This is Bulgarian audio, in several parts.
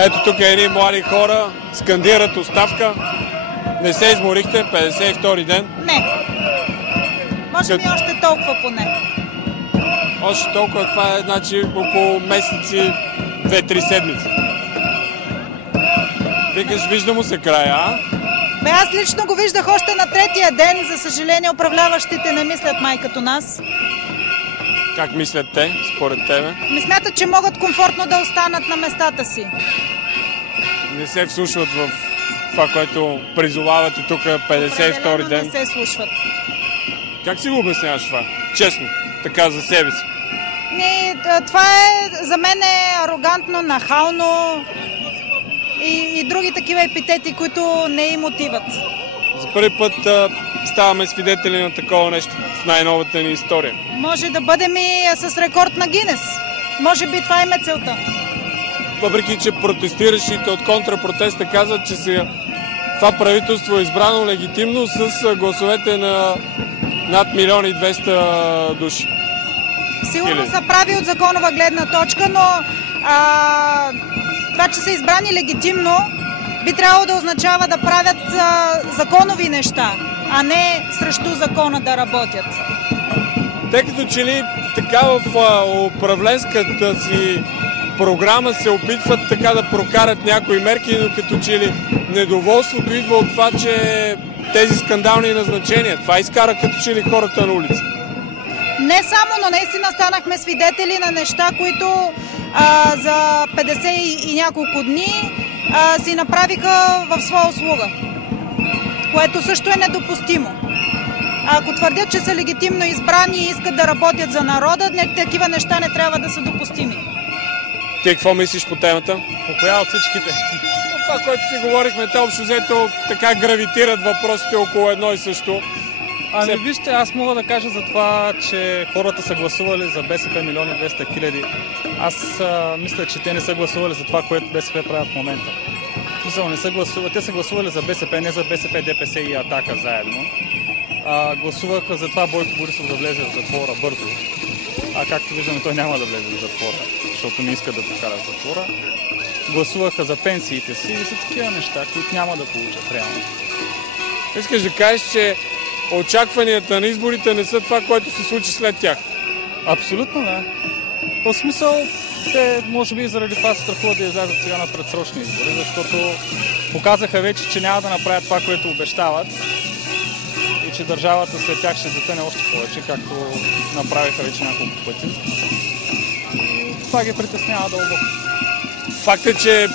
Ето тук едни млади хора скандират оставка. Не се изморихте, 52-ри ден. Не. Може би още толкова поне. Още толкова, това е значи около месеци, 2-3 седмици. Викаш, вижда му се края, а? Бе, аз лично го виждах още на третия ден. За съжаление, управляващите не мислят май като нас. Как мислят те, според тебе? Ми смятат, че могат комфортно да останат на местата си. Не се вслушват в това, което призовавате тук 52-ри ден. Не се слушват. Как си го обясняваш това? Честно, така за себе си. Това е за мен е арогантно, нахално и други такива епитети, които не им отиват. За първи път ставаме свидетели на такова нещо в най-новата ни история. Може да бъдем и с рекорд на Гинес. Може би това им е целта. Въпреки че протестиращите от контрапротеста казват, че това правителство е избрано легитимно с гласовете на над 1 200 000 души. Сигурно са прави от законова гледна точка, но това, че са избрани легитимно, би трябвало да означава да правят законови неща, а не срещу закона да работят. Тъй като че ли така в управленската си програма се опитват така да прокарат някои мерки, но като че ли недоволството идва от това, че тези скандални назначения, това изкара като че ли хората на улицата. Не само, но наистина станахме свидетели на неща, които за 50 и няколко дни си направиха в своя услуга, което също е недопустимо. Ако твърдят, че са легитимно избрани и искат да работят за народа, такива неща не трябва да са допустими. Ти какво мислиш по темата? По коя от всичките? Това, което си говорихме, те общо взето така гравитират въпросите около едно и също. Вижте, аз мога да кажа за това, че хората са гласували за БСП 1 200 000. Аз мисля, че те не са гласували за това, което БСП правят в момента. Не са гласували. Те са гласували за БСП, не за БСП, ДПС и Атака заедно. Гласуваха за това Бойко Борисов да влезе в затвора бързо. Както виждаме, той няма да влезе в затвора, защото не иска да покара в затвора. Гласуваха за пенсиите си и за такива неща, които няма да получат реално. Искаш да кажеш, че очакванията на изборите не са това, което се случи след тях? Абсолютно, да. В смисъл, те може би заради това се страхуват да излязат сега на предсрочни избори, защото показаха вече, че няма да направят това, което обещават и че държавата след тях ще затъне още повече, както направиха вече няколко пъти. Това ги притеснява дълбоко. Факт е, че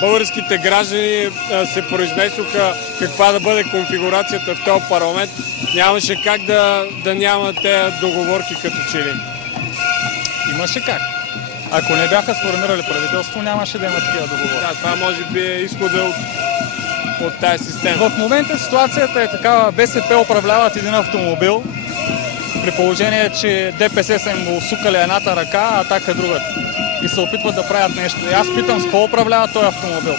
българските граждани се произнесоха каква да бъде конфигурацията в този парламент. Нямаше как да няма тези договорки като че ли. Имаше как. Ако не бяха сформирали правителство, нямаше да има такива договори. Да, това може би е изхода от тази система. В момента ситуацията е такава. БСП управляват един автомобил, при положение, че ДПС са им го усукали едната ръка, а Атака другата. И се опитват да правят нещо. И аз питам, с какво управлява този автомобил?